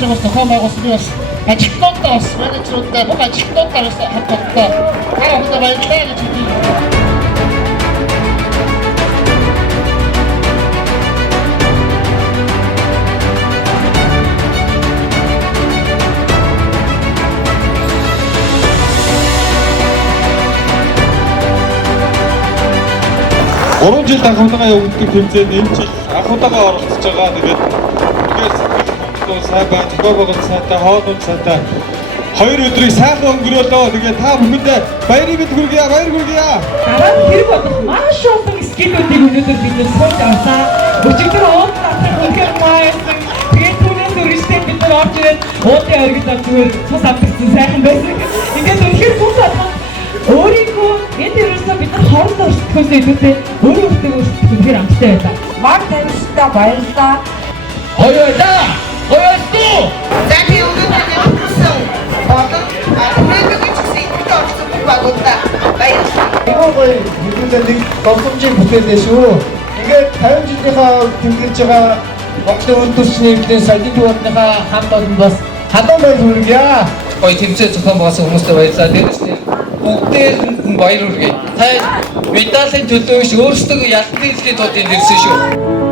явж байгаа зохион байгуулалтны бас ажилтнуудаа бас менежерүүдтэй бүх ажилтнуудаа бас хамтдаа баярлалаа гэж хэлье. Гурван жил анхудаага явагддаг тэмцээнд энэ жил анхудаага оролцож байгаа. Тэгээд сайн байна. Зохион байгуулалт сайтай, хоолунд сайтай. 2 өдрийг сайхан өнгөрөөлөө. Тэгээд та бүхэндээ баярыг бид хүргье. Баяр хүргье. Дараа нь хэрэг болох маш олон скиллүүдийг өнөөдөр бид нэр суулж авлаа. Өчигдөр уудлаа үнхээр маяасан. Тэгээд түүнээс өөрөөсөө бид нар орж ирээд уудын оргид зүгээр тус авдагсан сайхан байсан. Ингээд үнхээр тус авах өөрийнхөө энэ төрөөсөө бид нар хоорондоо өрсөлдөхөөс илүүтэй өөрөө өөртөө үнхээр амттай байлаа. Маг танилцтаа баярлалаа. Гоё байлаа. Гоё шүү. Таны өнөөдөр явуулсан болон түрээний гэсэн идэвхтэй орсон бүх багуудаа баярлалаа. Айгуу гоё хэдүүлээ нэг гомдомжийн бүтээлээ шүү. Ингээд 50 жилийнхаа тэмдэглэж байгаа Монголын үнд төрчний эвлэлийн саяны төвийнхаа хамт олон бас халуун баяр хүргье. Гоё тэмцээн зохион байгуулсан хүмүүстээ баярлалаа. Дээрээс нь бүгдээр нь баяр хүргэе. Та медалийн төлөө биш өөрсдөө ялтны хэлхий тулд ирсэн шүү.